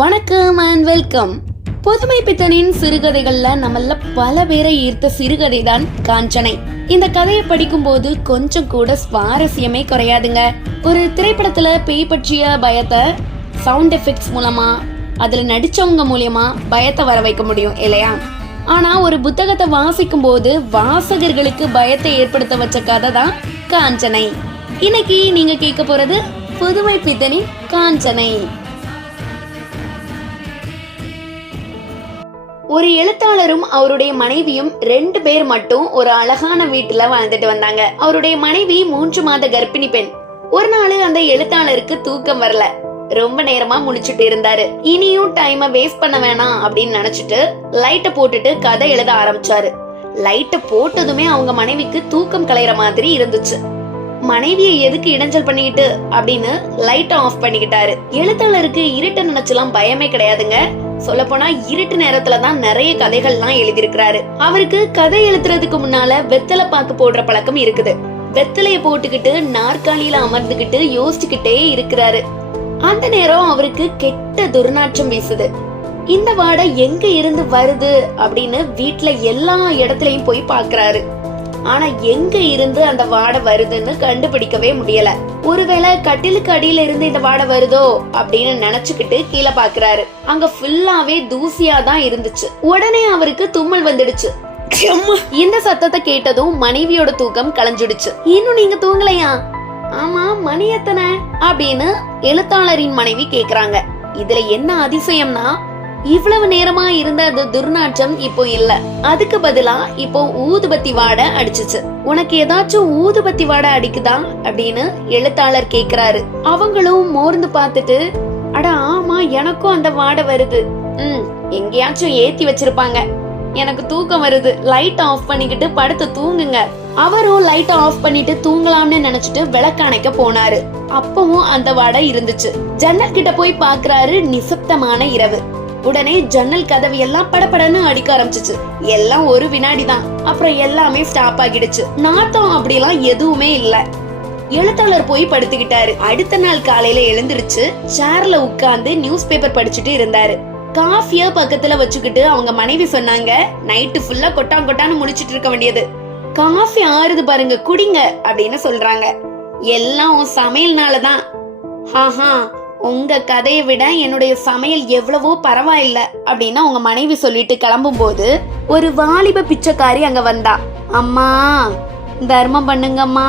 வணக்கம் and welcome புதுமை பித்தனின் சிறுகதைகள்ல நம்மள பல பேரை ஈர்த்த சிறுகதை தான் காஞ்சனை. இந்த கதையை படிக்கும்போது கொஞ்சம் கூட சுவாரஸ்யமே குறையாதுங்க. ஒரு திரைப்படத்துல பேய் பற்றிய பயத்தை சவுண்ட் எஃபெக்ட்ஸ் மூலமா அதுல நடிச்சவங்க மூலியமா பயத்தை வர வைக்க முடியும் இல்லையா? ஆனா ஒரு புத்தகத்தை வாசிக்கும் போது வாசகர்களுக்கு பயத்தை ஏற்படுத்த வச்ச கதை தான் காஞ்சனை. இன்னைக்கு நீங்க கேட்க போறது புதுமை பித்தனின் காஞ்சனை. ஒரு எழுத்தாளரும் அவருடைய மனைவியும் ரெண்டு பேர் மட்டும் ஒரு அழகான வீட்டுல வாழ்ந்துட்டு வந்தாங்க. அவருடைய மனைவி மூன்று மாத கர்ப்பிணி பெண். ஒரு நாள் அந்த எழுத்தாளருக்கு தூக்கம் வரல. ரொம்ப நேரமா முடிச்சுட்டு இருந்தாரு. இனியும் டைம வேஸ்ட் பண்ண வேணாம் அப்படின்னு நினைச்சிட்டு லைட்டை போட்டுட்டு கதை எழுத ஆரம்பிச்சாரு. லைட்டை போட்டதுமே அவங்க மனைவிக்கு தூக்கம் கலையிற மாதிரி இருந்துச்சு. மனைவியை எதுக்கு இடைஞ்சல் பண்ணிக்கிட்டு அப்படின்னு லைட்டை ஆஃப் பண்ணிக்கிட்டாரு. எழுத்தாளருக்கு இருட்ட நினைச்சலாம் பயமே கிடையாதுங்க. சொல்ல போனா இருட்டு நேரத்துல தான் நிறைய கதைகள்லாம் எழுதியிருக்கிறாரு. அவருக்கு கதை எழுதுறதுக்கு முன்னால வெத்தலை பாக்கு போடுற பழக்கம் இருக்குது. வெத்தலைய போட்டுக்கிட்டு நாற்காலியில அமர்ந்துகிட்டு யோசிச்சுக்கிட்டே இருக்கிறாரு. அந்த நேரம் அவருக்கு கெட்ட துர்நாற்றம் வீசுது. இந்த வாடை எங்க இருந்து வருது அப்படின்னு வீட்டுல எல்லா இடத்துலயும் போய் பாக்குறாரு ஆனா எங்க இருந்து அந்த வாடை வருதுன்னு கண்டுபிடிக்கவே முடியல. ஒருவேளை கட்டிலுக்கு அடியில இருந்து இந்த வாடை வருதோ அப்படின்னு நினைச்சுக்கிட்டு கீழே பாக்குறாரு. அங்க ஃபுல்லாவே தூசியா தான் இருந்துச்சு. உடனே அவருக்கு தும்மல் வந்துடுச்சு. இந்த சத்தத்தை கேட்டதும் மனைவியோட தூக்கம் கலைஞ்சிடுச்சு. இன்னும் நீங்க தூங்கலையா? ஆமா மணி எத்தனை? அப்படின்னு எழுத்தாளரின் மனைவி கேக்குறாங்க. இதுல என்ன அதிசயம்னா இவ்வளவு நேரமா இருந்த அந்த துர்நாற்றம் இப்போ இல்ல. அதுக்கு பதிலா இப்போ ஊதுபத்தி வாடை அடிச்சுச்சு. உனக்கு ஏதாச்சும் ஊதுபத்தி வாடை அடிக்குதா? அப்படின்னு எழுத்தாளர் கேக்குறாரு. அவங்களும் மோர்ந்து பார்த்துட்டு அட ஆமா எனக்கும் அந்த வாடை வருது. ம் எங்கேயாச்சும் ஏத்தி வச்சிருப்பாங்க. எனக்கு தூக்கம் வருது. லைட் ஆஃப் பண்ணிக்கிட்டு படுத்து தூங்குங்க. அவரும் லைட் ஆஃப் பண்ணிட்டு தூங்கலாம்னு நினைச்சிட்டு விளக்கணைக்க போனாரு. அப்பவும் அந்த வாடை இருந்துச்சு. ஜன்னல் கிட்ட போய் பாக்குறாரு நிசப்தமான இரவு. உடனே ஜன்னல் கதவு எல்லாம் படபடன்னு அடிக்க ஆரம்பிச்சிச்சு. எல்லாம் ஒரு வினாடி தான் அப்புறம் எல்லாமே ஸ்டாப் ஆகிடுச்சு. நாத்தம் அப்படிலாம் எதுவுமே இல்ல. எழுத்தாளர் போய் படுத்துக்கிட்டாரு. அடுத்த நாள் காலையில எழுந்திருச்சு சேர்ல உட்கார்ந்து நியூஸ் பேப்பர் படிச்சுட்டு இருந்தாரு. காஃபிய பக்கத்துல வச்சுக்கிட்டு அவங்க மனைவி சொன்னாங்க நைட்டு ஃபுல்லா கொட்டான் கொட்டான்னு முடிச்சிட்டு இருக்க வேண்டியது. காஃபி ஆறுது பாருங்க குடிங்க அப்படின்னு சொல்றாங்க. எல்லாம் உன் ஹாஹா உங்கள் கதையை விட என்னுடைய சமையல் எவ்வளவோ பரவாயில்ல அப்படின்னு உங்கள் மனைவி சொல்லிட்டு கிளம்பும்போது ஒரு வாலிப பிச்சைக்காரி அங்கே வந்தா. அம்மா தர்மம் பண்ணுங்கம்மா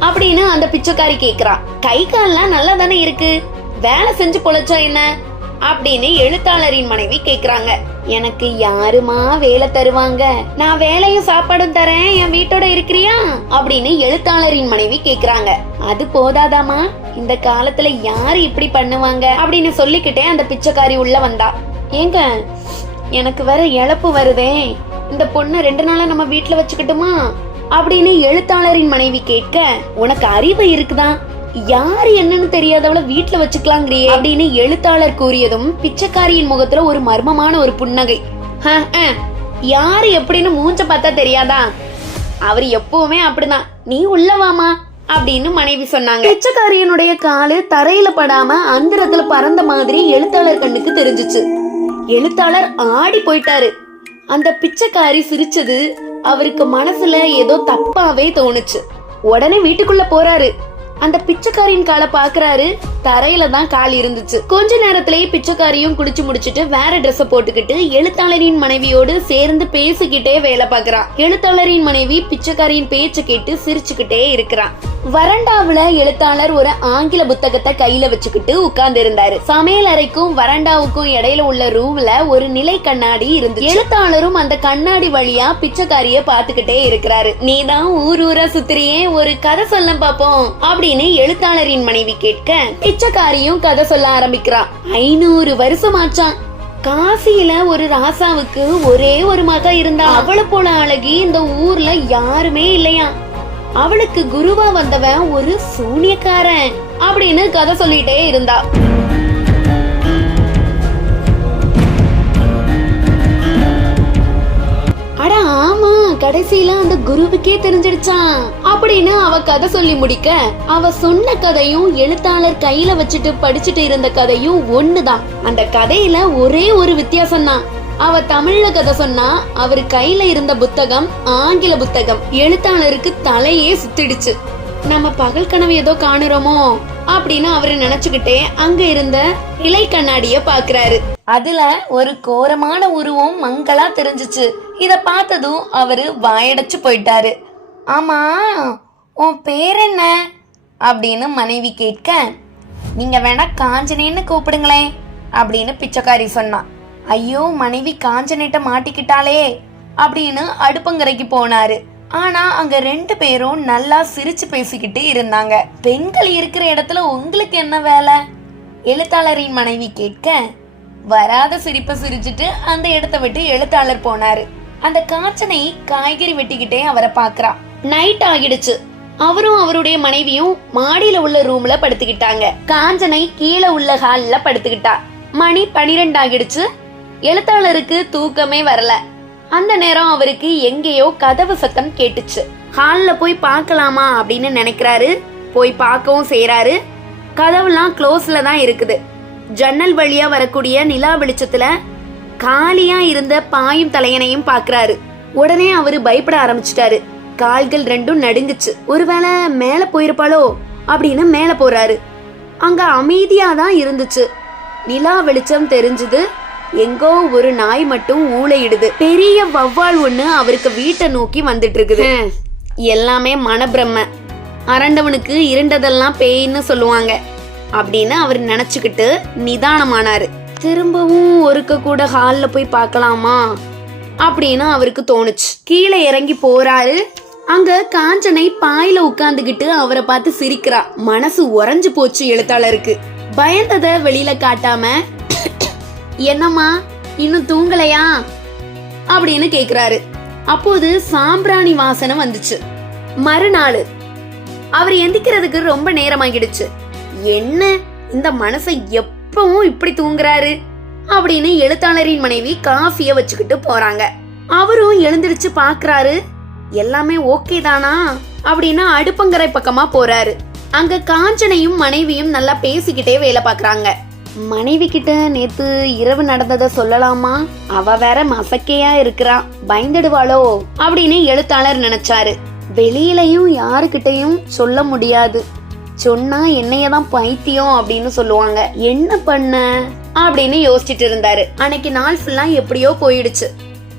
அப்படின்னு அந்த பிச்சைக்காரி கேட்குறான் கை கால்லாம் நல்லா தானே இருக்கு? வேலை செஞ்சு பொழைச்சா என்ன? அப்படின்னு எழுத்தாளரின் மனைவி கேக்குறாங்க. எனக்கு யாருமா வேலை தருவாங்க? நான் வேலையும் சாப்பாடும் தரேன் என் வீட்டோட இருக்கிறியா? அப்படின்னு எழுத்தாளரின் மனைவி கேக்குறாங்க. அது போதாதாமா? இந்த காலத்துல யாரு இப்படி பண்ணுவாங்க? அப்படின்னு சொல்லிக்கிட்டே அந்த பிச்சைக்காரி உள்ள வந்தா. ஏங்க எனக்கு வேற இழப்பு வருதே. இந்த பொண்ணு ரெண்டு நாளா நம்ம வீட்டுல வச்சுக்கிட்டுமா? அப்படின்னு எழுத்தாளரின் மனைவி கேட்க உனக்கு அறிவு இருக்குதான் யார் என்னன்னு தெரியாதவள வீட்டுல வச்சுக்கலாங்கிறியே அப்படின்னு எழுத்தாளர் கூறியதும் பிச்சைக்காரியின் முகத்துல ஒரு மர்மமான ஒரு புன்னகை. "ஹ, ஹ, யாரு எப்படின்னு மூஞ்ச பார்த்தா தெரியாதா? அவர் எப்பவுமே அப்படிதான். நீ உள்ளவாமா அப்படின்னு மனைவி சொன்னாங்க. பிச்சைக்காரியனுடைய காலு தரையில படாம அந்தரத்துல பறந்த மாதிரி எழுத்தாளர் கண்ணுக்கு தெரிஞ்சுச்சு. எழுத்தாளர் ஆடி போயிட்டாரு. அந்த பிச்சைக்காரி சிரிச்சது அவருக்கு மனசுல ஏதோ தப்பாவே தோணுச்சு. உடனே வீட்டுக்குள்ள போறாரு. அந்த பிச்சைக்காரியின் காலை பாக்குறாரு தரையில தான் கால் இருந்துச்சு. கொஞ்ச நேரத்திலேயே பிச்சைக்காரியும் குடிச்சு முடிச்சிட்டு வேற ட்ரெஸ் போட்டுக்கிட்டு எழுத்தாளரின் மனைவியோடு சேர்ந்து பேசிக்கிட்டே வேலை பாக்குறான் எழுத்தாளரின் மனைவி பிச்சைக்காரியின் பேச்சு கேட்டு சிரிச்சுக்கிட்டே இருக்கிறான் வறண்டாவுல எழுத்தாளர் ஒரு ஆங்கில புத்தகத்தை கையில வச்சுக்கிட்டு உட்கார்ந்து இருந்தாரு சமையல் அறைக்கும் வறண்டாவுக்கும் இடையில உள்ள ரூம்ல ஒரு நிலை கண்ணாடி இருந்து எழுத்தாளரும் அந்த கண்ணாடி வழியா பிச்சைக்காரிய பாத்துக்கிட்டே இருக்கிறாரு. நீதான் ஊர் ஊரா சுத்திரியே ஒரு கதை சொல்ல பாப்போம் அப்படின்னு எழுத்தாளரின் மனைவி கேட்க பிச்சைக்காரியும் கதை சொல்ல ஆரம்பிக்கிறான் ஐநூறு வருஷம் ஆச்சான் காசியில ஒரு ராசாவுக்கு ஒரே ஒரு மக இருந்தா அவளை போல அழகி இந்த ஊர்ல யாருமே இல்லையா அவளுக்கு குருவா வந்தவன் ஒரு சூனியக்காரன் அப்படின்னு கதை சொல்லிட்டே இருந்தா. அட ஆமா கடைசியில அந்த குருவுக்கே தெரிஞ்சிடுச்சான் அப்படின்னு அவ கதை சொல்லி முடிக்க அவ சொன்ன கதையும் எழுத்தாளர் கையில வச்சுட்டு படிச்சுட்டு இருந்த கதையும் ஒண்ணுதான். அந்த கதையில ஒரே ஒரு வித்தியாசம் தான் அவ தமிழ்ல கதை சொன்னா அவர் கையில இருந்த புத்தகம் ஆங்கில புத்தகம் எழுத்தாளருக்கு தலையே சுத்திடுச்சு. நம்ம பகல் கனவு ஏதோ காணுறோமோ அப்படின்னு அவரு நினைச்சுக்கிட்டே அங்க இருந்த இலை கண்ணாடிய பாக்குறாரு. அதுல ஒரு கோரமான உருவம் மங்களா தெரிஞ்சுச்சு. இத பார்த்ததும் அவரு வாயடைச்சு போயிட்டாரு. ஆமா உன் பேர் என்ன? அப்படின்னு மனைவி கேட்க நீங்க வேணா காஞ்சனேன்னு கூப்பிடுங்களேன் அப்படின்னு பிச்சைக்காரி சொன்னான் ஐயோ மனைவி காஞ்சனிட்ட மாட்டிக்கிட்டாளே அப்படின்னு அடுப்பங்கரைக்கு போனாரு. ஆனா அங்க ரெண்டு பேரும் நல்லா சிரிச்சு பேசிக்கிட்டு இருந்தாங்க. பெண்கள் இருக்கிற இடத்துல உங்களுக்கு என்ன வேலை? எழுத்தாளரின் மனைவி கேட்க வராத சிரிப்பை சிரிச்சிட்டு அந்த இடத்த விட்டு எழுத்தாளர் போனாரு. அந்த காஞ்சனை காய்கறி வெட்டிக்கிட்டே அவரை பாக்குறா. நைட் ஆகிடுச்சு. அவரும் அவருடைய மனைவியும் மாடியில உள்ள ரூம்ல படுத்துக்கிட்டாங்க. காஞ்சனை கீழே உள்ள ஹால்ல படுத்துக்கிட்டா. மணி பனிரெண்டு ஆகிடுச்சு. எழுத்தாளருக்கு தூக்கமே வரல. அந்த நேரம் அவருக்கு எங்கேயோ கதவு சத்தம் கேட்டுச்சு. ஹால்ல போய் பார்க்கலாமா அப்படின்னு நினைக்கிறாரு. போய் பார்க்கவும் செய்கிறாரு கதவுலாம் க்ளோஸ்ல தான் இருக்குது. ஜன்னல் வழியா வரக்கூடிய நிலா வெளிச்சத்துல காலியா இருந்த பாயும் தலையனையும் பார்க்குறாரு. உடனே அவரு பயப்பட ஆரம்பிச்சிட்டாரு. கால்கள் ரெண்டும் நடுங்குச்சு. ஒருவேளை மேல போயிருப்பாளோ அப்படின்னு மேல போறாரு. அங்க அமைதியாக தான் இருந்துச்சு. நிலா வெளிச்சம் தெரிஞ்சது. எங்கோ ஒரு நாய் மட்டும் ஊளையிடுது. பெரிய வவ்வால் ஒண்ணு அவருக்கு வீட்டை நோக்கி வந்துட்டு இருக்குது எல்லாமே மனப்பிரம்ம. அரண்டவனுக்கு இருண்டதெல்லாம் பேய்ன்னு சொல்லுவாங்க. அப்படின்னு அவர் நினைச்சுக்கிட்டு நிதானமானாரு. திரும்பவும் ஒருக்க கூட ஹால்ல போய் பார்க்கலாமா? அப்படின்னு அவருக்கு தோணுச்சு. கீழே இறங்கி போறாரு. அங்க காஞ்சனை பாயில உட்கார்ந்துகிட்டு அவரை பார்த்து சிரிக்கிறா. மனசு உறைஞ்சு போச்சு எழுத்தாளருக்கு. பயந்தத வெளியில காட்டாம என்னம்மா இன்னும் தூங்கலையா? அப்படின்னு கேக்குறாரு. அப்போது சாம்பிராணி வாசனை வந்துச்சு. மறுநாள் அவர் எந்திக்கிறதுக்கு ரொம்ப நேரமாகிடுச்சு. என்ன இந்த மனசை எப்பவும் இப்படி தூங்குறாரு? அப்படின்னு எழுத்தாளரின் மனைவி காஃபிய வச்சுக்கிட்டு போறாங்க. அவரும் எழுந்திருச்சு பாக்குறாரு. எல்லாமே ஓகே தானா? அப்படின்னு அடுப்பங்கரை பக்கமா போறாரு. அங்க காஞ்சனையும் மனைவியும் நல்லா பேசிக்கிட்டே வேலை பாக்குறாங்க. மனைவி கிட்ட நேத்து இரவு நடந்ததை சொல்லலாமா? அவ வேற மசக்கையா இருக்கிறா. பயந்துடுவாளோ? அப்படின்னு எழுத்தாளர் நினைச்சாரு. வெளியிலையும் யாருக்கிட்டையும் சொல்ல முடியாது. சொன்னா என்னைய தான் பைத்தியம் அப்படின்னு சொல்லுவாங்க. என்ன பண்ண? அப்படின்னு யோசிச்சுட்டு இருந்தாரு. அன்னைக்கு நாள் ஃபுல்லா எப்படியோ போயிடுச்சு.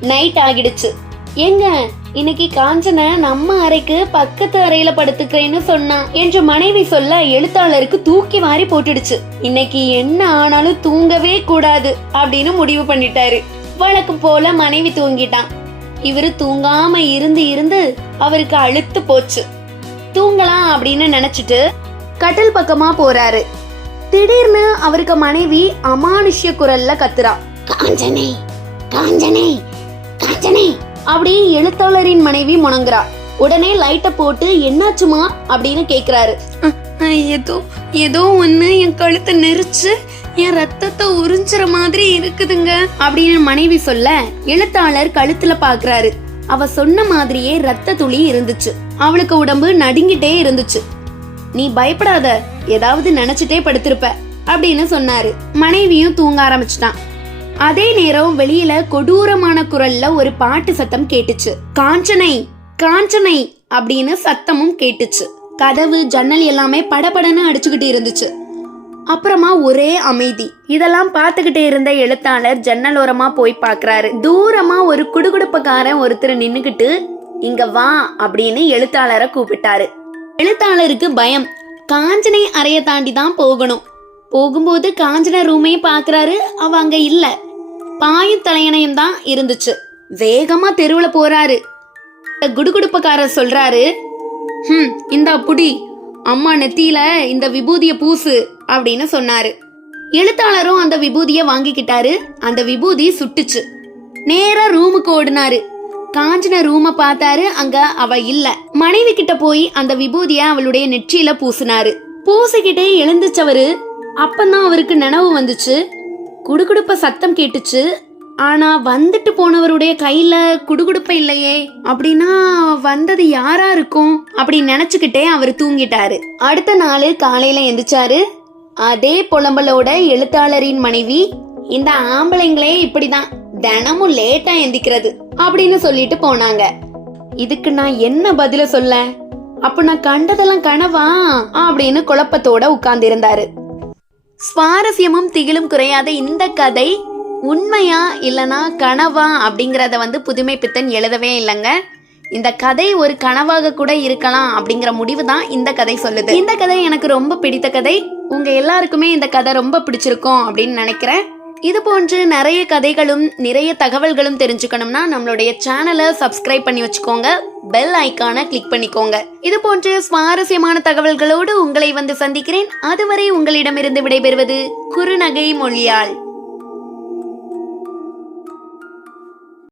நைட் ஆகிடுச்சு. ஏங்க இன்னைக்கு காஞ்சன நம்ம அறைக்கு பக்கத்து அறையில படுத்துக்கிறேன்னு சொன்னான் என்று மனைவி சொல்ல எழுத்தாளருக்கு தூக்கி வாரி போட்டுடுச்சு. இன்னைக்கு என்ன ஆனாலும் தூங்கவே கூடாது அப்படின்னு முடிவு பண்ணிட்டாரு. வழக்கம் போல மனைவி தூங்கிட்டான். இவரு தூங்காம இருந்து இருந்து அவருக்கு அழுத்து போச்சு. தூங்கலாம் அப்படின்னு நினைச்சிட்டு கட்டில் பக்கமா போறாரு. திடீர்னு அவருக்கு மனைவி அமானுஷ்ய குரல்ல கத்துறா. காஞ்சனை காஞ்சனை காஞ்சனை. அப்படி எழுத்தாளரின் மனைவி முணங்குறா. உடனே லைட்ட போட்டு என்னாச்சுமா? அப்படின்னு கேக்குறாரு. ஏதோ ஏதோ ஒண்ணு என் கழுத்தை நெரிச்சு என் ரத்தத்தை உறிஞ்சுற மாதிரி இருக்குதுங்க. அப்படின்னு மனைவி சொல்ல எழுத்தாளர் கழுத்துல பாக்குறாரு. அவ சொன்ன மாதிரியே ரத்த துளி இருந்துச்சு. அவளுக்கு உடம்பு நடுங்கிட்டே இருந்துச்சு. நீ பயப்படாத ஏதாவது நினைச்சிட்டே படுத்திருப்ப அப்படின்னு சொன்னாரு. மனைவியும் தூங்க ஆரம்பிச்சிட்டான். அதே நேரம் வெளியில கொடூரமான குரல்ல ஒரு பாட்டு சத்தம் கேட்டுச்சு. காஞ்சனை காஞ்சனை அப்படின்னு சத்தமும் கேட்டுச்சு. கதவு ஜன்னல் எல்லாமே படபடன்னு அடிச்சுக்கிட்டு இருந்துச்சு. அப்புறமா ஒரே அமைதி. இதெல்லாம் பார்த்துக்கிட்டே இருந்த எழுத்தாளர் ஜன்னலோரமா போய் பார்க்கறாரு. தூரமா ஒரு குடுகுடுப்பக்காரன் ஒருத்தர் நின்னுக்கிட்டு இங்க வா அப்படின்னு எழுத்தாளரை கூப்பிட்டாரு. எழுத்தாளருக்கு பயம். காஞ்சனை அறைய தாண்டி தான் போகணும். போகும்போது காஞ்சன ரூமையும் பார்க்கறாரு. அவ அங்க இல்லை. பாயும் தலையணையும் தான் இருந்துச்சு. வேகமா தெருவுல போறாரு. குடுகுடுப்பக்காரர் சொல்றாரு ஹம் இந்தா புடி அம்மா நெத்தியில இந்த விபூதிய பூசு அப்படின்னு சொன்னாரு. எழுத்தாளரும் அந்த விபூதிய வாங்கிக்கிட்டாரு. அந்த விபூதி சுட்டுச்சு. நேரா ரூமுக்கு ஓடினாரு. காஞ்சின ரூம பார்த்தாரு அங்க அவ இல்ல. மனைவி கிட்ட போய் அந்த விபூதிய அவளுடைய நெற்றியில பூசினாரு. பூசிக்கிட்டே எழுந்துச்சவரு. அப்பந்தான் அவருக்கு நினைவு வந்துச்சு. குடுகுடுப்ப சத்தம் கேட்டுச்சு. ஆனா வந்துட்டு போனவருடைய கையில குடுகுடுப்ப இல்லையே அப்படின்னா வந்தது யாரா இருக்கும் அப்படி நினைச்சுக்கிட்டே அவர் தூங்கிட்டாரு. அடுத்த நாள் காலையில எந்திரிச்சாரு. அதே புலம்பலோட எழுத்தாளரின் மனைவி இந்த ஆம்பளைங்களே இப்படிதான் தினமும் லேட்டா எந்திக்கிறது அப்படின்னு சொல்லிட்டு போனாங்க. இதுக்கு நான் என்ன பதில சொல்ல? அப்ப நான் கண்டதெல்லாம் கனவா? அப்படின்னு குழப்பத்தோட உட்கார்ந்து இருந்தாரு சுவாரஸ்யமும் திகிலும் குறையாத இந்த கதை உண்மையா இல்லனா கனவா அப்படிங்கறத வந்து புதுமை பித்தன் எழுதவே இல்லைங்க. இந்த கதை ஒரு கனவாக கூட இருக்கலாம் அப்படிங்கிற முடிவு தான் இந்த கதை சொல்லுது. இந்த கதை எனக்கு ரொம்ப பிடித்த கதை. உங்க எல்லாருக்குமே இந்த கதை ரொம்ப பிடிச்சிருக்கும் அப்படின்னு நினைக்கிறேன். இது போன்று நிறைய கதைகளும் நிறைய தகவல்களும் தெரிஞ்சுக்கணும்னா நம்மளுடைய சேனலை சப்ஸ்கிரைப் பண்ணி வச்சுக்கோங்க. பெல் ஐக்கானை கிளிக் பண்ணிக்கோங்க. இது போன்ற சுவாரஸ்யமான தகவல்களோடு உங்களை வந்து சந்திக்கிறேன். அதுவரை உங்களிடமிருந்து விடைபெறுவது குறுநகை மொழியாள்